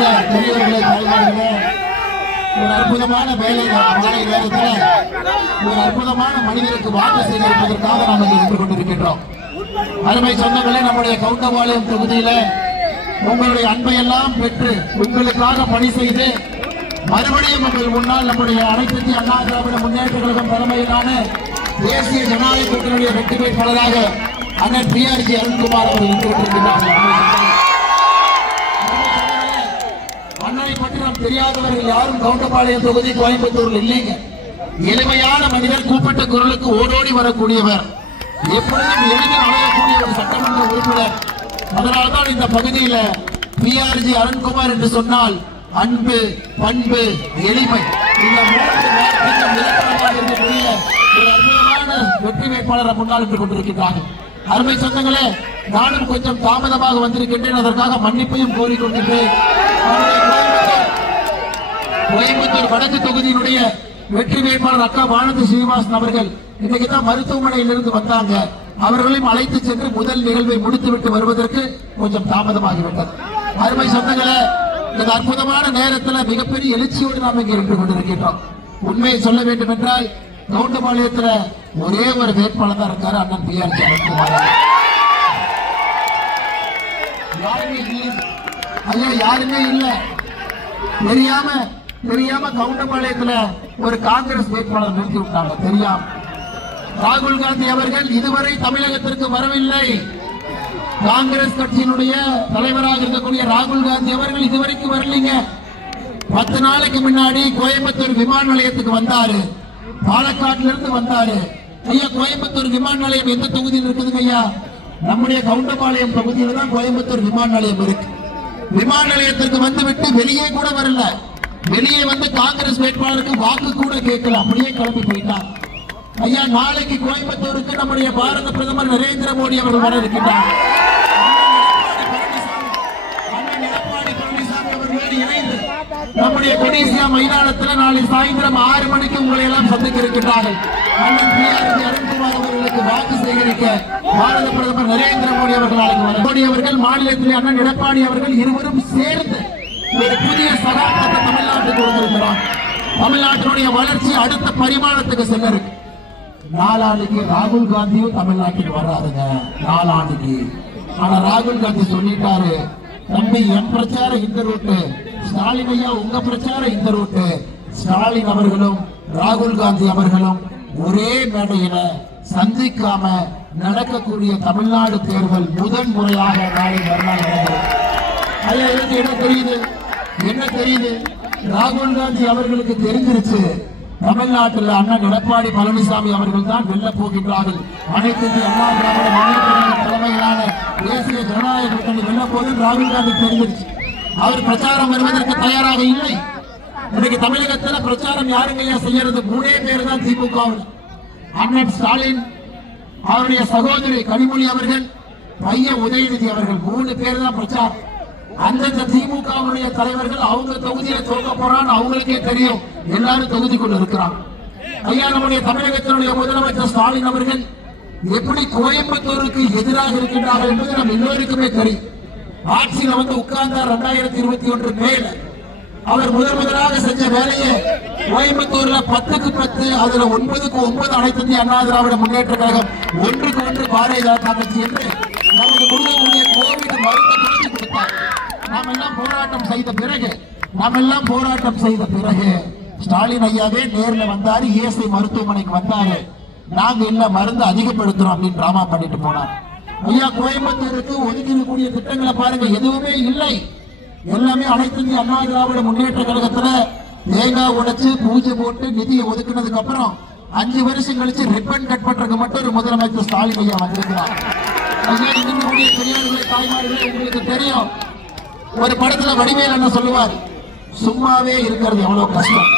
பெரியவர்களே, தாய்மார்களே, ஒரு அற்புதமான வேலை மாலை நேரத்தில் ஒரு அற்புதமான மனிதருக்கு வாக்கு சேகரிப்பதற்காக நாம் இங்கே நின்று கொண்டிருக்கின்றோம். அருமை சொந்தங்களே, நம்முடைய கவுண்டபாளையம் தொகுதியில உங்களுடைய அன்பை எல்லாம் பெற்று உங்களுக்காக பணி செய்து மறுபடியும் உங்கள் முன்னால் நம்முடைய அனைத்து இந்திய அண்ணா திராவிட முன்னேற்ற கழகம் தலைமையிலான தேசிய ஜனநாயக கூட்டணியுடைய வெற்றி வேட்பாளராக அண்ணன் பிஆர்ஜி அருண்குமார் அவர்கள் நின்று கொண்டிருக்கிறார்கள். அண்ணனை பற்றி நாம் தெரியாதவர்கள் யாரும் கவுண்டபாளையம் தொகுதி கோயம்புத்தூர்ல இல்லைங்க. எளிமையான மனிதர், கூப்பிட்ட குரலுக்கு ஓடோடி வரக்கூடியவர், எப்பொழுதும் எளிதில் அடையக்கூடிய ஒரு சட்டமன்ற உறுப்பினர். அதனால்தான் இந்த பகுதியில பிஆர்ஜி அருண்குமார் என்று சொன்னால் அன்பு, பண்பு, எளிமை, இந்த மூன்று வார்த்தைகள் இலக்கணமாக இருக்கக்கூடிய ஒரு அற்புதமான வெற்றி வேட்பாளர் முன்னால் நின்று கொண்டிருக்கிறார்கள். அருமை சொந்தங்களே, நானும் கொஞ்சம் தாமதமாக வந்திருக்கின்றேன். அதற்காக மன்னிப்பையும் கோரிக்கொண்டிருக்கிறேன். கோயம்புத்தூர் வடக்கு தொகுதியினுடைய வெற்றி வேட்பாளர் அக்கா வானதி ஸ்ரீனிவாசன் அவர்கள் இன்னைக்கு தான் மருத்துவமனையிலிருந்து வந்தாங்க. அவர்களையும் அழைத்து சென்று முதல் நிகழ்வை முடித்துவிட்டு வருவதற்கு கொஞ்சம் தாமதமாகிவிட்டது. அருமை சொந்தங்களே, இந்த அற்புதமான நேரத்தில் மிகப்பெரிய எழுச்சியோடு நாம் இங்கே நின்று கொண்டிருக்கின்றோம். உண்மையை சொல்ல வேண்டும் என்றால் கவுண்டபாளையத்தில் ஒரே ஒரு வேட்பாளர் தான் இருக்காரு, அண்ணன் பிஆர்ஜி அருண்குமார். யாருமே இல்லை. தெரியாம கவுண்டபாளையத்துல ஒரு காங்கிரஸ் வேட்பாளர் நிறுத்தி விட்டாங்க. தெரியாம ராகுல் காந்தி அவர்கள் இதுவரை தமிழகத்திற்கு வரவில்லை. காங்கிரஸ் கட்சியினுடைய தலைவராக இருக்கக்கூடிய ராகுல் காந்தி அவர்கள் இதுவரைக்கும் வரலீங்க. 10 நாளைக்கு முன்னாடி கோயம்புத்தூர் விமான நிலையத்துக்கு வந்தாரு, பாலக்காட்டில இருந்து வந்தாரு. ஐயா, கோயம்புத்தூர் விமான நிலையம் எந்த தொகுதியில் இருக்குதுங்க ஐயா? நம்முடைய கவுண்டபாளையம் தொகுதியில தான் கோயம்புத்தூர் விமான நிலையம் இருக்கு. விமான நிலையத்திற்கு வந்துவிட்டு வெளியே கூட வரல. வெளியே வந்து காங்கிரஸ் வேட்பாளருக்கு வாக்கு கூட கேட்கல, அப்படியே கிளம்பி போயிட்டார். ஐயா, நாளைக்கு கோயம்புத்தூருக்கு நம்முடைய பாரத பிரதமர் நரேந்திர மோடி அவர்கள் வர இருக்கின்றார். நம்முடைய கொடிசியா மைதானத்தில் நாளை சாயந்தரம் 6 மணிக்கு உங்களை எல்லாம் சந்திக்க இருக்கின்றார்கள். அண்ணன் பிஆர்ஜி அருண்குமார் அவர்களுக்கு வாக்கு சேகரிக்க பாரத பிரதமர் நரேந்திர மோடி அவர்கள் நாளைக்கு வர. மோடி அவர்கள், மாநிலத்திலே அண்ணன் எடப்பாடி அவர்கள் இருவரும் சேர்ந்து ஒரு புதிய சகாப்தத்தை தமிழ்நாட்டுக்கு கொடுத்திருக்கிறார். தமிழ்நாட்டினுடைய வளர்ச்சி அடுத்த பரிமாணத்துக்கு செல்ல இருக்கு. நாளாண்டுக்கு ராகுல் காந்தியும் தமிழ்நாட்டுக்கு வர்றாருங்க, நாளாண்டுக்கு. ஆனா ராகுல் காந்தி சொல்லிட்டாரு, தம்பி என் பிரச்சாரம் இந்த ரூட்டு, ஸ்டாலின் ஐயா உங்க பிரச்சாரம் இந்த ரூட்டு. ஸ்டாலின் அவர்களும் ராகுல் காந்தி அவர்களும் ஒரே மேடையில சந்திக்காம நடக்கக்கூடிய தமிழ்நாடு தேர்தல் முதன் முறையாக நாளை மறுநாள் நடக்கிறது. ஐயா, எனக்கு என்ன தெரியுது? ராகுல் காந்தி அவர்களுக்கு தெரிஞ்சிருச்சு, தமிழ்நாட்டில் அண்ணன் எடப்பாடி பழனிசாமி அவர்கள் தான் வெல்ல போகின்றார்கள். அனைத்து இந்திய அண்ணா திராவிட முன்னேற்ற கழக தலைமையிலான தேசிய ஜனநாயக கூட்டணி வெல்ல போது ராகுல் காந்தி தெரிஞ்சிருச்சு. அவர் பிரச்சாரம் வருவதற்கு தயாராக இல்லை. இன்னைக்கு தமிழகத்தில் பிரச்சாரம் யாருங்க செய்யறது? 3 பேர் தான் திமுகவில். அண்ணன் ஸ்டாலின், அவருடைய சகோதரி கனிமொழி அவர்கள், பையன் உதயநிதி அவர்கள், 3 பேர் தான் பிரச்சாரம். அந்தந்த திமுகவுடைய தலைவர்கள் அவங்க தொகுதியில தோக்க போறான்னு அவங்களுக்கே தெரியும். எல்லாரும் தொகுதிக்குள்ள இருக்கிறாங்க. ஐயா, நம்முடைய தமிழகத்தினுடைய முதலமைச்சர் ஸ்டாலின் அவர்கள் எப்படி கோயம்புத்தூருக்கு எதிராக இருக்கின்றார்கள் என்பது நம்ம எல்லோருக்குமே தெரியும். ஆட்சியில வந்து உட்கார்ந்தார் 2021 மேல. அவர் முதலாக செஞ்ச வேலையை கோயம்புத்தூர்ல 10க்கு 10, அதுல 9க்கு 9 அனைத்து இந்திய அண்ணா திராவிட முன்னேற்ற கழகம் 1க்கு 1 பாரதிய ஜனதா கட்சி என்று நமக்கு கொடுக்கக்கூடிய கோவிட் மருந்து குறித்து கொடுத்தார். நாம் எல்லாம் போராட்டம் செய்த பிறகு ஸ்டாலின் ஐயாவே நேர்ல வந்தாரு, இஎஸ்ஐ மருத்துவமனைக்கு வந்தாரு. நாங்க இல்ல மருந்து அதிகப்படுத்துறோம் அப்படின்னு டிராமா பண்ணிட்டு போனார். ஐயா, கோயம்புத்தூருக்கு ஒதுக்கக்கூடிய திட்டங்களை பாருங்க, எதுவுமே இல்லை. எல்லாமே அனைத்து இந்திய அண்ணா திராவிட முன்னேற்ற கழகத்துல தேங்காய் உடைச்சு பூஜை போட்டு நிதியை ஒதுக்கினதுக்கு அப்புறம் 5 வருஷம் கழிச்சு ரிப்பன் கட் பண்றதுக்கு மட்டும் ஒரு முதலமைச்சர் ஸ்டாலின் ஐயா வந்திருக்கிறார். பெரியார்களே, தாய்மார்களே, உங்களுக்கு தெரியும், ஒரு படத்துல வடிவேல் என்ன சொல்லுவார், சும்மாவே இருக்கிறது எவ்வளவு கஷ்டம்.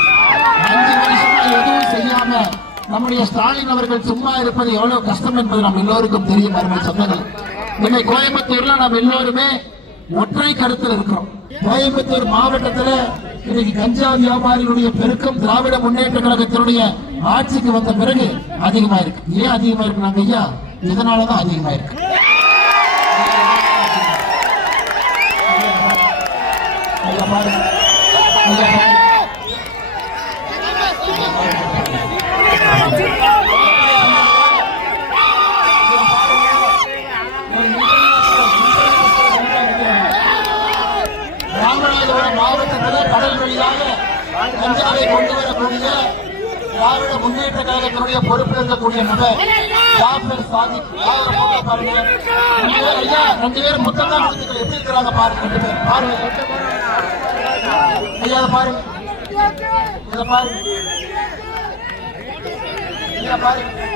5 வருஷமா எதுவும் செய்யாம நம்முடைய ஸ்டாலின் அவர்கள் சும்மா இருப்பது எவ்வளவு கஷ்டம் என்பது நம்ம எல்லோருக்கும் தெரியும். அருமை சொந்தங்கள், இன்னைக்கு கோயம்புத்தூர்ல நம்ம எல்லோருமே ஒற்றை கருத்தில் இருக்கிறோம். கோயம்புத்தூர் மாவட்டத்தில் இன்னைக்கு கஞ்சா வியாபாரிகளுடைய பெருக்கம் திராவிட முன்னேற்ற கழகத்தினுடைய ஆட்சிக்கு வந்த பிறகு அதிகமா இருக்கு. ஏன் அதிகமா இருக்கு நாங்க ஐயா? இதனாலதான் அதிகமா இருக்கு. பாருங்க. இங்க பாருங்க. ராமநாதபுரம் மாவட்டத்தில் கடல் வழியாக கஞ்சாவை கொண்டு வரக்கூடிய திராவிட முன்னேற்ற கழகத்தினுடைய பொறுப்பிருக்கக்கூடிய நபர் ஜாஃபர் சாதிக். பாருங்க, 2 பேர் மொத்தம் தான் எப்படி இருக்கிறாங்க பாருங்க. 2 பேர் பாருங்க ஐயா, பாருங்க, இதை பாருங்க, பாருங்க.